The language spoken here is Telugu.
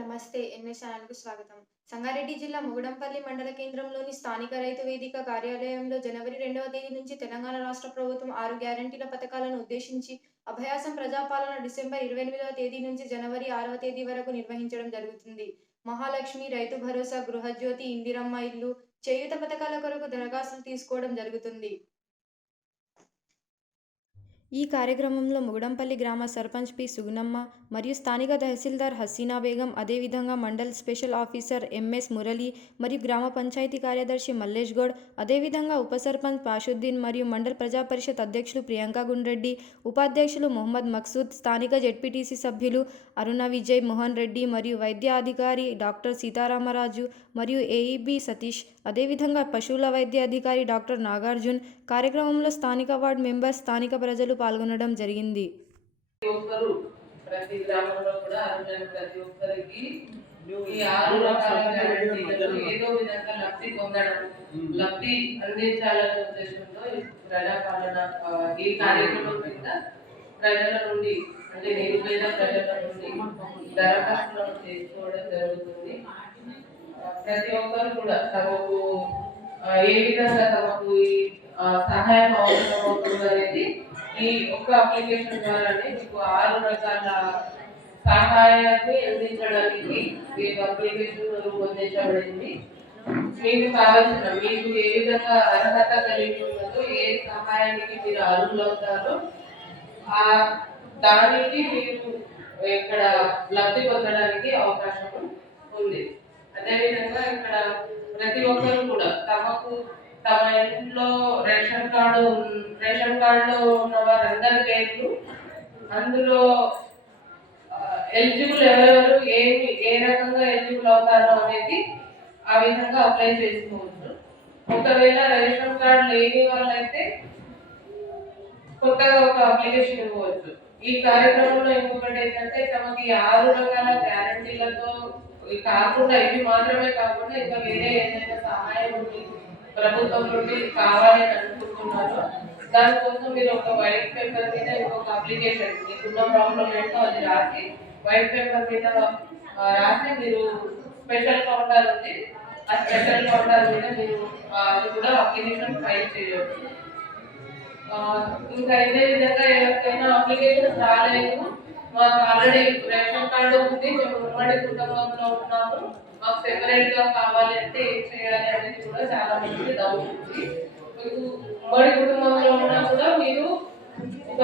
నమస్తే ఎన్ఎస్ ఛానల్కు స్వాగతం. సంగారెడ్డి జిల్లా ముగుడంపల్లి మండల కేంద్రంలోని స్థానిక రైతు వేదిక కార్యాలయంలో జనవరి రెండవ తేదీ నుంచి తెలంగాణ రాష్ట్ర ప్రభుత్వం ఆరు గ్యారంటీల పథకాలను ఉద్దేశించి అభయాసం ప్రజాపాలన డిసెంబర్ ఇరవై ఎనిమిదవ తేదీ నుంచి జనవరి ఆరవ తేదీ వరకు నిర్వహించడం జరుగుతుంది. మహాలక్ష్మి రైతు భరోసా గృహజ్యోతి ఇందిరమ్మ ఇల్లు చేయూత పథకాల కొరకు దరఖాస్తులు తీసుకోవడం జరుగుతుంది. ఈ కార్యక్రమంలో ముగుడంపల్లి గ్రామ సర్పంచ్ పి సుగుణమ్మ మరియు స్థానిక తహసీల్దార్ హసీనా బేగం అదేవిధంగా mandal special officer MS Murali మరియు గ్రామ పంచాయతీ కార్యదర్శి మల్లేష్ గౌడ్ అదేవిధంగా ఉప సర్పంచ్ పాషుద్దీన్ మరియు మండల్ ప్రజా పరిషత్ అధ్యక్షులు ప్రియాంక గుండ్రెడ్డి ఉపాధ్యక్షులు మొహమ్మద్ మక్సూద్ స్థానిక జెడ్పీటీసీ సభ్యులు అరుణ విజయ్ మోహన్ రెడ్డి మరియు వైద్య అధికారి డాక్టర్ సీతారామరాజు మరియు ఏఈబి సతీష్ అదేవిధంగా పశువుల వైద్య అధికారి డాక్టర్ నాగార్జున్. కార్యక్రమంలో స్థానిక వార్డు మెంబర్స్ స్థానిక ప్రజలు పాల్గొనడం జరిగింది. ప్రతి ఒక్కరు ప్రతి గ్రామంలో కూడా ప్రతి ఒక్కరికి ఈ ఆరు ఏదో విధంగా లబ్ధి పొందడం. లబ్ధి అందించాలనే ఉద్దేశంతో ఈ ప్రజాపాలన ఆ, ఈ కార్యక్రమం కింద ప్రజల నుండి అంటే నిరుపేద ప్రజల నుండి దరఖాస్తులను చేసుకోవడం జరుగుతుంది. ప్రతి ఒక్కరు కూడా తమకు ఏ విధంగా తమకు ఈ సహాయం అవసరం అవుతుంది అనేది ఈ ఒక్క అప్లికేషన్ ద్వారానే మీకు ఆరు రకాల సహాయాన్ని అందించడానికి ఈ అప్లికేషన్ రూపొందించబడింది. మీకు కావాల్సిన మీకు ఏ విధంగా అర్హత కలిగి ఉన్నదో ఏ సహాయానికి మీరు అర్హులవుతారో ఆ దానికి మీరు ఇక్కడ లబ్ధి పొందడానికి అవకాశం ఉంది. అదేవిధంగా ఇక్కడ ప్రతి ఒక్కరు కూడా తమకు తమ ఇంట్లో రేషన్ కార్డు రేషన్ కార్డులో ఉన్న వారందరి పేర్లు అందులో ఎలిజిబుల్ ఎవరెవరు ఏమి ఏ రకంగా ఎలిజిబుల్ అవుతారో అనేది ఆ విధంగా అప్లై చేసుకోవచ్చు. ఒకవేళ రేషన్ కార్డు లేని వాళ్ళైతే కొత్తగా ఒక అప్లికేషన్ ఇవ్వవచ్చు ఈ కార్యక్రమంలో ఇంకొకటి ఏంటంటే తమకి ఆరు రకాల గ్యారంటీలతో కాకుండా ఇవి మాత్రమే కాకుండా ఇంకా వేరే ఏదైనా సహాయం ఉంటుంది ప్రభుత్వం నుండి కావాలని అనుకుంటున్నారు అనుకుంటున్నారో దానికోసం మీరు ఒక వైట్ పేపర్ మీద ఇంకొక అప్లికేషన్ మీకున్న ప్రాబ్లం ఏంటో అది రాసి వైట్ పేపర్ మీద రాసి మీరు స్పెషల్ కౌంటర్ ఉంది. ఆ స్పెషల్ కౌంటర్ మీద మీరు అది కూడా అప్లికేషన్ ఫైల్ చేయవచ్చు ఇంకా ఇదే విధంగా ఎవరికైనా అప్లికేషన్ రాలేదు మాకు ఆల్రెడీ రేషన్ కార్డు ఉంది. మేము ఉమ్మడి కుటుంబంలో ఉన్నాము. మాకు సెపరేట్గా కావాలి అంటే ఏం చేయాలి అనేది కూడా చాలా మంది డౌట్ ఉంది. మీకు ఉమ్మడి కుటుంబంలో ఉన్నా కూడా మీరు ఒక